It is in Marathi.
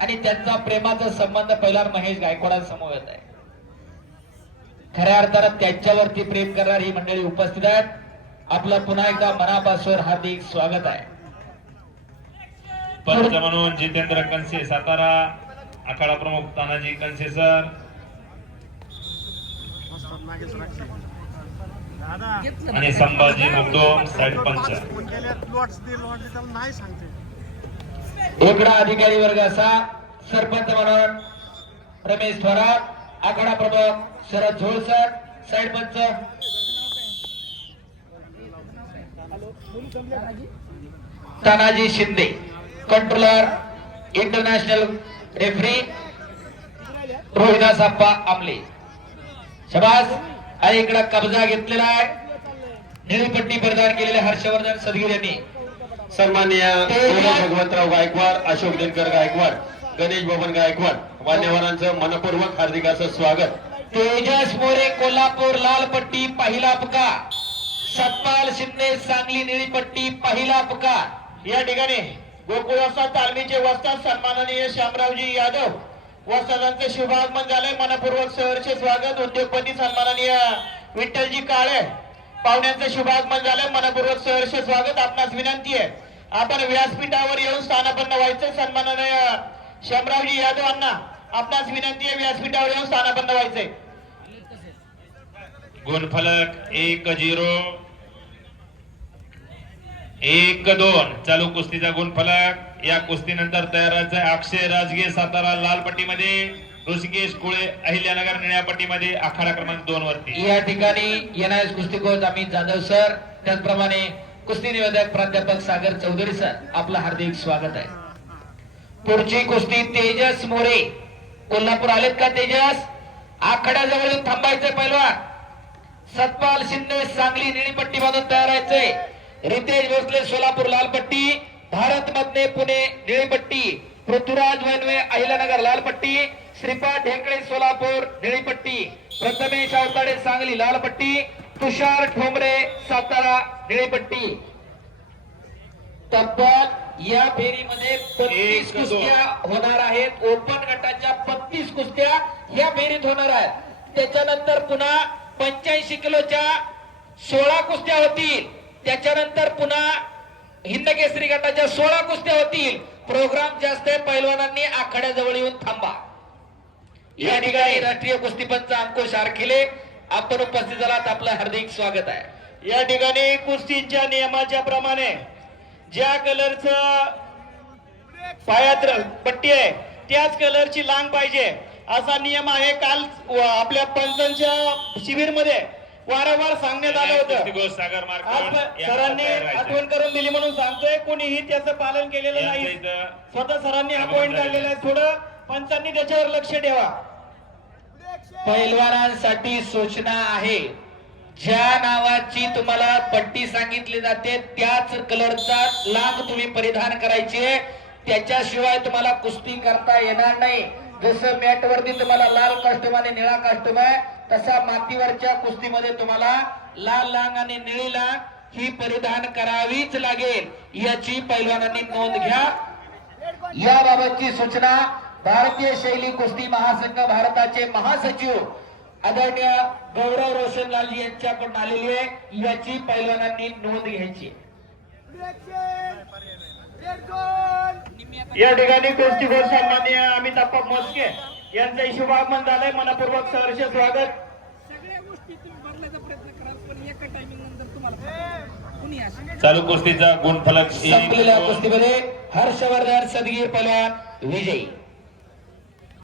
आणि त्यांचा प्रेमाचा संबंध पहिला महेश गायकवाडांसमोर येत आहे. खऱ्या अर्थानं त्यांच्यावरती प्रेम करणारी ही मंडळी उपस्थित आहेत. आपलं पुन्हा एकदा मनापासून हार्दिक स्वागत आहे. पंच म्हणून जितेंद्र कनसे सातारा आखाडा प्रमुख तानाजी कनसे सर. आणि संभाजी मुगदोम साईड पंच. नाही सांगते. एकडा अधिकारी वर्ग असा सरपंच म्हणून रमेश थोरात आखाडा प्रमुख शरद झोळसर साईड पंच. Tanaji Shinde controller international referee Rohidas Appa Amle. शबास. आणि इकडे कब्जा घेतलेला आहे. निळपट्टी प्रदान केलेले हर्षवर्धन सदगीर यांनी. सन्मान्य भगवंतराव गायकवाड अशोक दिनकर गायकवाड गणेश बबन गायकवाड मान्यवरांचं मनपूर्वक हार्दिक असं स्वागत. तेजस मोरे कोल्हापूर लाल पट्टी पहिला पुकार सतपाल शिंदे सांगली निळी पट्टी पहिला पुकार या ठिकाणी गोकुळासा तालमीचे वस्ताद सन्माननीय श्यामरावजी यादव. वस्तादांचे शुभागमन झाले मनपूर्वक सहर्ष स्वागत. उद्योगपती सन्माननीय विठ्ठलजी काळे. पाहुण्यांचे शुभागमन झाले मनपूर्वक सहर्ष स्वागत. आपणास विनंती आहे आपण व्यासपीठावर येऊन स्थानापन्न व्हायचे सन्माननीय श्यामरावजी यादव यांना आपणास विनंती आहे व्यासपीठावर येऊन स्थानापन्न व्हायचे गुणफलक एक झिरो. एक दोन चालू कुस्तीचा गुणफलक. या कुस्तीनंतर तयार व्हायचं आहे अक्षय राजगे सातारा लाल पट्टीमध्ये ऋषिकेश कुळे अहिल्यानगर निळ्या पट्टीमध्ये आखाडा क्रमांक दोन वरती. या ठिकाणी येणारे कुस्ती कोच अमित जाधव सर त्याचप्रमाणे कुस्ती निवेदक प्राध्यापक सागर चौधरी सर आपलं हार्दिक स्वागत आहे. पुढची कुस्ती तेजस मोरे. कोल्हापूर आलेत का तेजस? आखाड्याजवळ येऊन थांबायचंय पहिलवान सतपाल शिंदे सांगली निळीपट्टी मधून बांधून तयार व्हायचंय रितेश भोसले सोलापूर लालपट्टी भारत मधने पुणे निळीपट्टी पृथ्वीराज वनवे अहिल्यानगर लालपट्टी श्रीपाद ढेकळे सोलापूर निळीपट्टी प्रथमेश अवताडे सांगली लालपट्टी तुषार ठोंबरे सातारा निळी पट्टी तब्बल या फेरीमध्ये दोन. कुस्त्या होणार आहेत. ओपन गटाच्या पस्तीस कुस्त्या या फेरीत होणार आहेत. त्याच्यानंतर पुन्हा पंच्याऐंशी किलोच्या सोळा कुस्त्या होतील. त्याच्यानंतर पुन्हा हिंद केसरी गटाच्या सोळा कुस्त्या होतील. प्रोग्राम जास्त आहे. पैलवानांनी आखाड्याजवळ येऊन थांबा. या ठिकाणी राष्ट्रीय कुस्तीपंच अंकुश आरखिले आपण उपस्थित झालात. आपलं हार्दिक स्वागत आहे. या ठिकाणी कुस्तीच्या नियमाच्या प्रमाणे ज्या कलरचं पायात पट्टी आहे त्याच कलरची लांग पाहिजे. असा नियम आहे काल आपल्या पंचांच्या शिबिरमध्ये वारंवार सांगण्यात आलं होतं. सरांनी. आठवण करून दिली म्हणून सांगतोय कोणीही त्याचं पालन केलेलं नाही. स्वतः सरांनी हा झालेलं काढलेला आहे. थोडं पंचांनी त्याच्यावर लक्ष ठेवा. पैलवानांसाठी सूचना आहे. ज्या नावाची तुम्हाला पट्टी सांगितली जाते त्याच कलरचा लांब तुम्ही परिधान करायचे. त्याच्याशिवाय तुम्हाला कुस्ती करता येणार नाही. जसं मॅट वरती तुम्हाला लाल कॉस्ट्युम आणि निळा कॉस्ट्युम आहे तसा मातीवरच्या कुस्तीमध्ये तुम्हाला लाल लांग आणि निळी लांग ही परिधान करावीच लागेल. याची पैलवानांनी नोंद घ्या. याबाबतची सूचना भारतीय शैली कुस्ती महासंघ भारताचे महासचिव आदरणीय गौरव रोशनलालजी यांच्याकडून आलेली आहे. याची पैलवानांनी नोंद घ्यायची या ठिकाणी कुस्ती घोष सन्माननीय अमिताभ मस्के यांचं शुभागमन झालंय. मनपूर्वक सहर्ष स्वागत. सगळ्या गोष्टी तुम्ही बदलायचा प्रयत्न करा पण एका टायमिंग नंतर तुम्हाला चालू कुस्तीचा गुणफलक संपलेल्या. कुस्तीमध्ये हर्षवर्धन सदगीर पैलवान विजयी.